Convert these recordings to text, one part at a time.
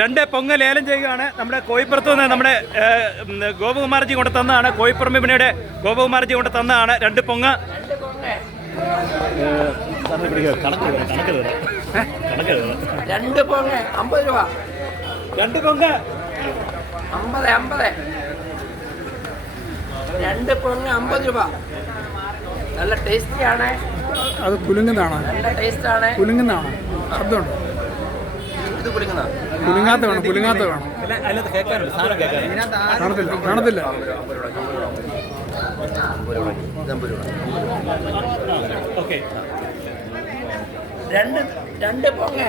രണ്ട് പൊങ്ങ ലേലം ചെയ്യുകയാണ്. നമ്മുടെ കോയിപ്പുറത്ത് നിന്ന് നമ്മുടെ ഗോപകുമാർജി കൊണ്ട് തന്നതാണ്. കോയിപ്പുറം വിപണിയുടെ ഗോപകുമാർജി കൊണ്ട് തന്നതാണ്. രണ്ട് പൊങ്ങ. രണ്ട് പൊങ്ങ്. അമ്പത് രൂപ രണ്ട് പൊങ്ങ അമ്പത് അമ്പത് രണ്ട് പൊങ്ങ് അമ്പത് രൂപ. നല്ല ടേസ്റ്റി ആണ് അത് കുലുങ്ങുന്നതാണ്? നല്ല ടേസ്റ്റ് ആണ് കുലുങ്ങുന്നതാണോ? ശബ്ദമുണ്ടോ? ഇത് കുലുങ്ങാത്ത വേണം കുലുങ്ങാത്ത വേണം. കാണത്തില്ല കാണത്തില്ല. രണ്ട് രണ്ട് പൊങ്ങ്.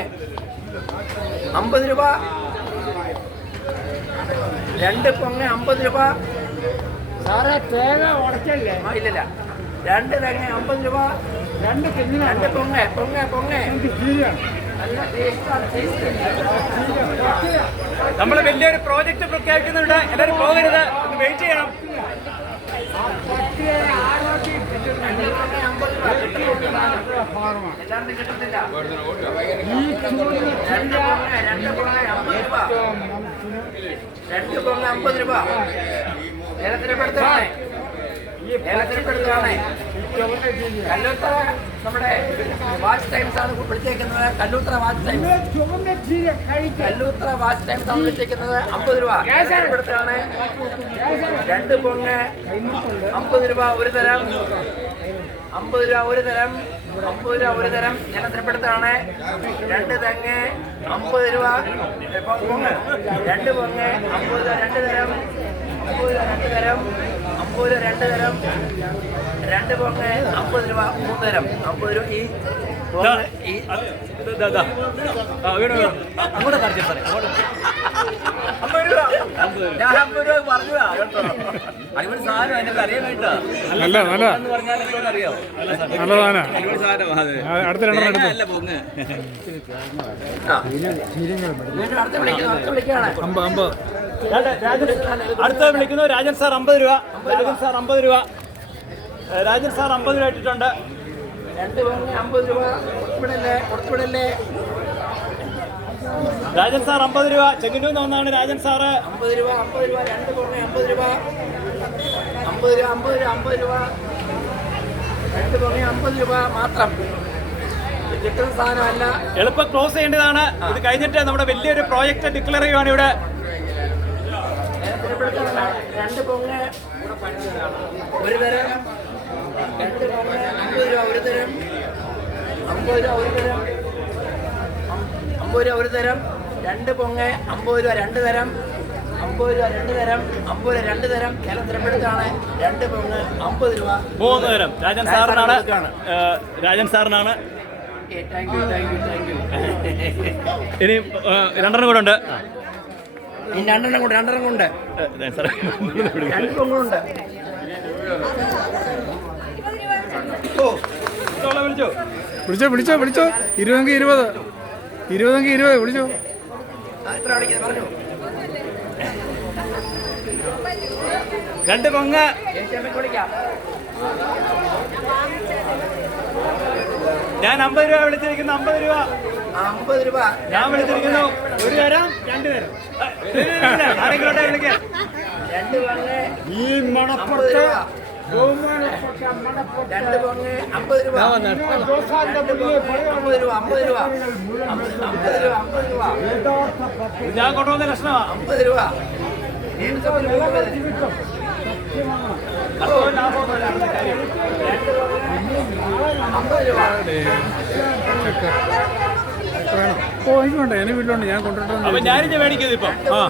അമ്പത് രൂപ. രണ്ട് പൊങ്ങ് അമ്പത് രൂപ. സാറേ തേങ്ങ ഉടച്ചല്ലേ? ആ, ഇല്ലില്ല രണ്ട് തേങ്ങ അമ്പത് രൂപ. രണ്ട് രണ്ട് പൊങ്ങ് പൊങ്ങ് പൊങ്ങ്. നമ്മൾ വലിയൊരു പ്രോജക്റ്റ് പ്രഖ്യാപിക്കുന്നുണ്ട് എല്ലാവരും പോകരുത്. ഒന്ന് വെയിറ്റ് ചെയ്യണം. രണ്ട് പൊങ്ങ അമ്പത് രൂപ. രണ്ട് പൊങ്ങ് ഏലത്തിനെപ്പെടുത്താണ് ഏലത്തിനെപ്പെടുത്താണ് കല്ലൂത്ര നമ്മുടെ വാച്ച് ടൈംസ് ആണ് വിളിച്ചേക്കുന്നത്. Kalloothra watch times. Kalloothra watch times ആണ് വിളിച്ചേക്കുന്നത്. അമ്പത് രൂപ. ഏലത്തിനെപ്പെടുത്താണ് രണ്ട് പൊങ്ങ് അമ്പത് രൂപ ഒരു തരം. അമ്പത് രൂപ ഒരു തരം. അമ്പത് രൂപ ഒരു തരം. ജലത്തിൽപ്പെടുത്താണ് രണ്ട് തെങ്ങ് അമ്പത് രൂപ. പൊങ്ങ് രണ്ട് പൊങ്ങ് അമ്പത് രൂപ രണ്ട് തരം. അമ്പത് രൂപ രണ്ട് തരം. രൂപ രണ്ട് തരം രണ്ട് പൊങ്ങ് അമ്പത് രൂപ മൂന്ന് തരം. അമ്പത് രൂപ ഈ ദാ, ദാ. ആ, വീണ്, വീണ്. അങ്ങോട്ട് കാണിച്ചു സാറേ അമ്പത് രൂപ. ഞാൻ അമ്പത് രൂപ പറഞ്ഞതാ കേട്ടോ. അടിപൊളി സാധനം എന്നെ അറിയാൻ വേണ്ടിട്ടാ നല്ല നല്ല. എന്ന് പറഞ്ഞാൽ നിങ്ങൾക്ക് അറിയാം? നല്ല സാധന. അടിപൊളി സാധനം അതെ. അടുത്ത രണ്ടെണ്ണം അല്ല പൊങ്ങ്. അടുത്ത വിളിക്കുന്നു അടുത്ത അടുത്ത വിളിക്കുന്നു രാജൻ സാർ അമ്പത് രൂപ. രാജൻ സാർ അമ്പത് രൂപ. രാജൻ സാർ അമ്പത് രൂപ ഇട്ടിട്ടുണ്ട്. രണ്ട് അമ്പത് രൂപ കൊടുത്തുവിടല്ലേ കൊടുത്തുവിടല്ലേ രാജൻ സാർ അമ്പത് രൂപ ചെങ്ങന്നൂർ വന്നാണ് രാജൻ സാറ്. അമ്പത് രൂപ അമ്പത് രൂപ രണ്ട് പൊങ്ങ് അമ്പത് രൂപ. അമ്പത് രൂപ അമ്പത് രൂപ അമ്പത് രൂപ. രണ്ട് പൊങ്ങ് അമ്പത് രൂപ മാത്രം. കിട്ടുന്ന സാധനമല്ല. എളുപ്പം ക്ലോസ് ചെയ്യേണ്ടതാണ്. ഇത് കഴിഞ്ഞിട്ട് നമ്മുടെ വലിയൊരു പ്രോജക്റ്റ് ഡിക്ലെയർ ചെയ്യുവാണ് ഇവിടെ. രണ്ട് പൊങ്ങ്. ഒരു തരം. രണ്ട് പൊങ്ങ്. അമ്പത് രൂപ ഒരു തരം. അമ്പത് രൂപ ഒരു തരം. അമ്പത് രൂപ ഒരു തരം. രണ്ട് പൊങ്ങ്. അമ്പത് രൂപ രണ്ട് തരം. അമ്പത് രൂപ രണ്ട് തരം. അമ്പത് രൂപ രണ്ട് തരം. കേരളം തിരഞ്ഞെടുത്താണ്. രണ്ട് പൊങ്ങ്. അമ്പത് രൂപ. മൂന്ന് തരം. രാജൻ സാറിനാണ് രാജൻ സാറിനാണ്. ഇനി രണ്ടെണ്ണം കൂടെ ഉണ്ട്. രണ്ടെണ്ണം കൊണ്ട് രണ്ടെണ്ണം കൊണ്ട്. രണ്ട് വിളിച്ചോ വിളിച്ചോ വിളിച്ചോ വിളിച്ചോ. ഇരുപതെങ്കിൽ ഇരുപത്. ഇരുപതെങ്കിൽ ഇരുപത് വിളിച്ചോ. എത്ര അടിക്കുന്നത് പറഞ്ഞു. രണ്ട് പൊങ്ങ്. ഞാൻ അമ്പത് രൂപ വിളിച്ചിരിക്കുന്നു അമ്പത് രൂപ. അമ്പത് രൂപ ഞാൻ വിളിച്ചിരിക്കുന്നു ഒരു തരം രണ്ട് തരം രണ്ട് പങ്ങ് ഈ രൂപ രണ്ട് പങ്ങ് അമ്പത് രൂപ അമ്പത് രൂപ അമ്പത് രൂപ അമ്പത് രൂപ അമ്പത് രൂപ ഞാൻ കൊണ്ടുവന്ന ലക്ഷണമാണ് അമ്പത് രൂപ അമ്പത് രൂപ വേണം ഓ വീട്ടിലുണ്ട് ഞാൻ കൊണ്ടുവരട്ടെ ഞാനിത് മേടിക്കുന്നത് ഇപ്പൊ ആ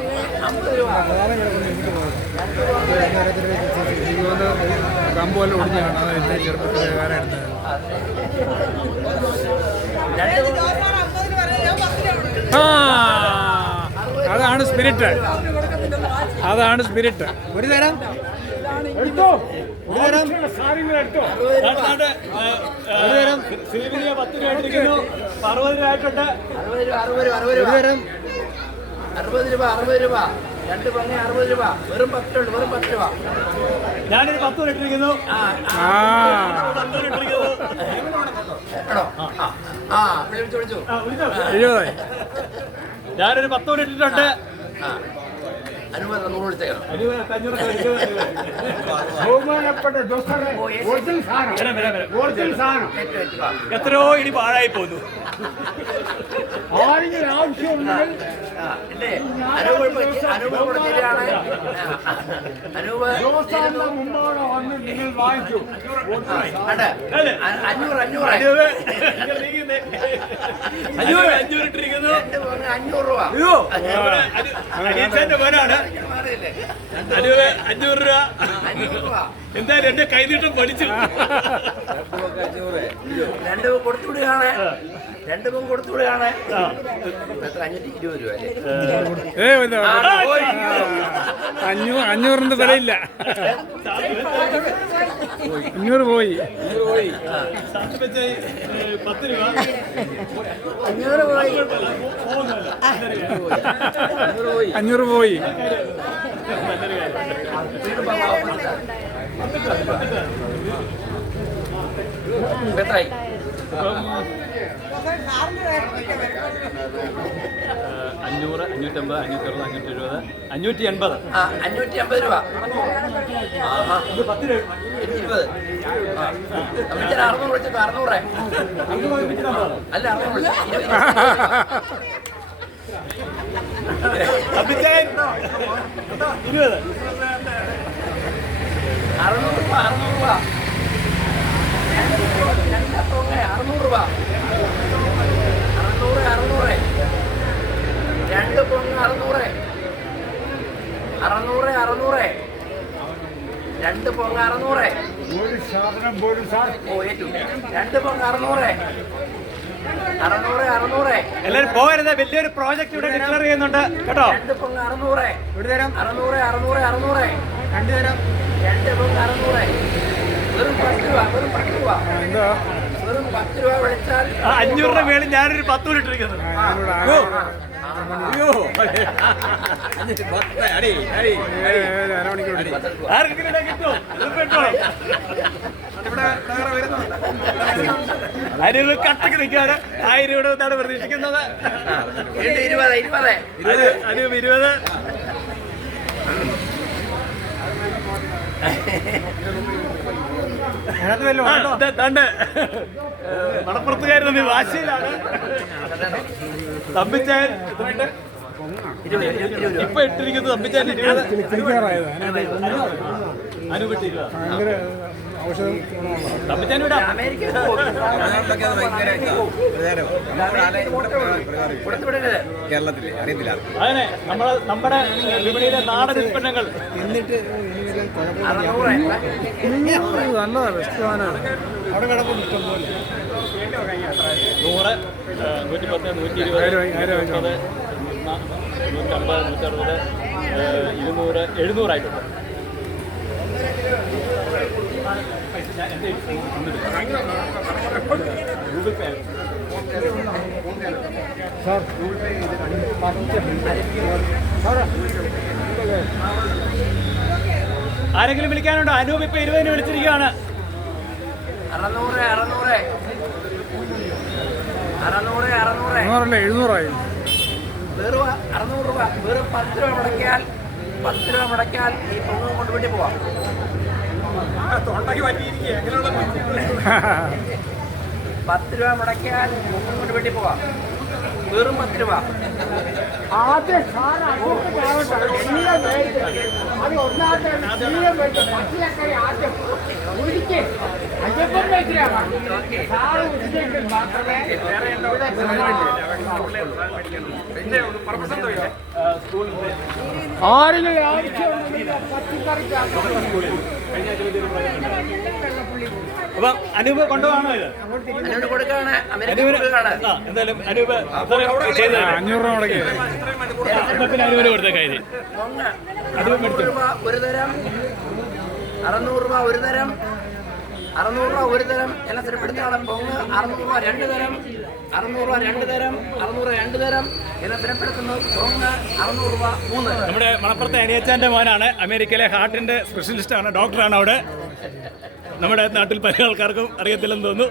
ഒടിഞ്ഞാണ് അത് എന്റെ ചെറുപ്പത്തിൽ വേറെ എടുത്തത് ആ അതാണ് സ്പിരിറ്റ് അതാണ് സ്പിരിറ്റ് ഒരു തരം എടുത്തോ ഒരു നേരം നാട്ടിനാട്ട്, ഏ, ഏ, സിലിമിനിയ പത്ത് രൂപ അറുപത് രൂപ ആയിട്ടുണ്ട് അറുപത് രൂപ അറുപത് രൂപ അറുപത് രൂപ. തരം അറുപത് രൂപ അറുപത് രൂപ. രണ്ട് പങ്ങ് അറുപത് രൂപ. വെറും പത്ത് രൂപ വെറും പത്ത് രൂപ. ഞാനൊരു പത്ത് രൂപ ഇട്ടിരിക്കുന്നു. ആ ആ. പത്ത് രൂപ ഇട്ടിരിക്കുന്നു. എടോ. ആ ആ. വിളിച്ചു വിളിച്ചു. ഞാനൊരു പത്ത് മണി ഇട്ടിട്ടുണ്ട് ആ. അനുമതി നൂറ് അഞ്ഞൂറ് ബഹുമാനപ്പെട്ട ദോസ്തരെ ഒറിജിനൽ സാധനം. ഒറിജിനൽ സാധനം. എത്രയോ ഇനി പാഴായി പോകുന്നു ആരെങ്കിലും ആവശ്യമുണ്ടെങ്കിൽ അനൂപ് അനൂപ് ഇവിടെ ശരിയാണ്. അനൂപ് അഞ്ഞൂറ് അഞ്ഞൂറ്. അഞ്ഞൂറ് അഞ്ഞൂറ്. ഇട്ടിരിക്കുന്നു. രണ്ട് അഞ്ഞൂറ് രൂപ. മോനാണ്? അഞ്ഞൂറ്. അഞ്ഞൂറ് രൂപ അഞ്ഞൂറ് രൂപ. എന്തായാലും എന്റെ കൈനീട്ടം പഠിച്ചു. രണ്ട് കൊടുത്തുവിടുകയാണ്. രണ്ടു കൊടുത്തുവിടുകയാണ്. രണ്ട് അഞ്ഞൂറ്റി ഇരുപത് രൂപ അല്ലേ? അഞ്ഞൂറിന്റെ തലയില്ല അഞ്ഞൂറ് പോയി. അഞ്ഞൂറ് പോയി. എത്രയായി? അഞ്ഞൂറ് അഞ്ഞൂറ്റമ്പത് അഞ്ഞൂറ്ററുപത് അഞ്ഞൂറ്റി എഴുപത് അഞ്ഞൂറ്റി എൺപത് ആ അഞ്ഞൂറ്റി അമ്പത് രൂപ. ആഹാ. ഇരുപത്. ആ. അറുന്നൂറ് വിളിച്ചിട്ട് അറുന്നൂറ്. അല്ല അറുന്നൂറ് വിളിച്ചു ഇരുപത്. അഭിജയൻ ഇരുപത് അറുന്നൂറ് രൂപ അറുന്നൂറ് രൂപ രണ്ടപ്പോങ്ങ അറുന്നൂറ് രൂപ അറുന്നൂറ് അറുന്നൂറ് രണ്ട് പൊങ്ങ് അറുന്നൂറ് അറുന്നൂറ് അറുന്നൂറ് രണ്ട് പൊങ്ങ അറുന്നൂറ്. ഒരു സാധനം പോലും സാർ. ഓ ഏറ്റു. രണ്ട് പൊങ്ങ അറുന്നൂറ്. അറുന്നൂറ് അറുന്നൂറ്. എല്ലാവരും പോകരുത്. വലിയൊരു പ്രോജക്റ്റ് ഇവിടെ ഡിക്ലർ ചെയ്യുന്നുണ്ട്. കേട്ടോ? രണ്ട് പൊങ്ങ അറുന്നൂറ്. ഒരു തരം. അറുന്നൂറ് അറുന്നൂറ് അറുന്നൂറ്. രണ്ട് തരം. രണ്ട് പൊങ്ങ അറുന്നൂറ്. വെറും പത്ത് രൂപ വെറും പത്ത് രൂപ. എന്താ? പത്ത് രൂപ മേളിൽ ഞാനൊരു പത്ത് രൂപ ഇട്ടിരിക്കുന്നത് അയ്യോ. ആർക്കെങ്കിലും കിട്ടുമോ? കട്ടക്ക് നിൽക്കാണ് ആയിരം രൂപ എന്നാണ് പ്രതീക്ഷിക്കുന്നത്. വീണ്ടും ഇരുപത്. തമ്മിൽ വാശിയിലാണ്. തമ്പിച്ചാൻ എത്രയുണ്ട്? ഇപ്പൊ ഇട്ടിരിക്കുന്നത് തമ്പിച്ചാൻ ഔഷധം കേരളത്തിലെ അറിയത്തില്ല. അങ്ങനെ നമ്മുടെ നമ്മുടെ വിപണിയിലെ നാടൻ ഉൽപ്പന്നങ്ങൾ. എന്നിട്ട് അറുന്നൂറ് നല്ലതാ ബെസ്റ്റ് സാധനമാണ് അവിടെ കിടപ്പുണ്ട് ഇഷ്ടംപോലെ നൂറ് നൂറ്റി പത്ത് നൂറ്റി ഇരുപത് നൂറ്റമ്പത് നൂറ്ററുപത് ഇരുന്നൂറ് എഴുന്നൂറായിട്ടുണ്ട് ഗൂഗിൾ പേ സാർ ആരെങ്കിലും വിളിക്കാനുണ്ടോ? അനൂപ് ഇപ്പൊ ഇരുപതിന് വിളിച്ചിരിക്കുകയാണ്. അറുന്നൂറ് അറുന്നൂറ് അറുന്നൂറ് അറുന്നൂറ് അഞ്ഞൂറല്ല എഴുന്നൂറായി. വെറും അറുന്നൂറ് രൂപ വെറും പത്ത് രൂപ മുടക്കിയാൽ പത്ത് രൂപ മുടക്കിയാൽ ഈ പൊങ്ങ് കൊണ്ട് വീട്ടിൽ പോവാം. പത്ത് രൂപ മുടക്കിയാൽ പൊങ്ങ് കൊണ്ട് വീട്ടിൽ പോവാം. വെറും പത്ത് രൂപ ആദ്യം അത് ഒന്നാമത്തെ പച്ചക്കറി ആദ്യം ഉരുക്കി. അയ്യപ്പൻ സാറ് മാത്രമേ ആരെങ്കിലും ആവശ്യമുണ്ടെങ്കിൽ പച്ചക്കറിക്ക് അപ്പം അനൂപ് കൊണ്ടുപോകണോ ഇത്? എന്തായാലും അനൂപ്. അഞ്ഞൂറ് രൂപ പിന്നെ ഇത് അറുന്നൂറ് രൂപ ഒരു തരം അറുന്നൂറ് രൂപ ഒരു തരം അറുന്നൂറ് രൂപ ഒരു തരം എല്ലാത്തിനും പിടുത്താണ് പൊങ്ങ് അറുന്നൂറ് രൂപ രണ്ട് തരം അറുന്നൂറ് രൂപ രണ്ട് തരം അറുന്നൂറ് രണ്ട് തരം എല്ലാത്തിനും പിടുത്തുന്നു പൊങ്ങ് അറുന്നൂറ് രൂപ മൂന്ന് നമ്മുടെ മണപ്പുറത്തെ അനിയച്ചാന്റെ മോനാണ്. അമേരിക്കയിലെ ഹാർട്ടിന്റെ സ്പെഷ്യലിസ്റ്റ് ആണ് ഡോക്ടറാണ് അവിടെ. നമ്മുടെ നാട്ടിൽ പല ആൾക്കാർക്കും അറിയത്തില്ലെന്ന് തോന്നുന്നു.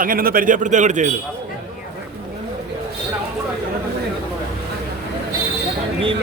അങ്ങനെ ഒന്ന് പരിചയപ്പെടുത്തുക കൂടി ചെയ്തു. ഇനിയും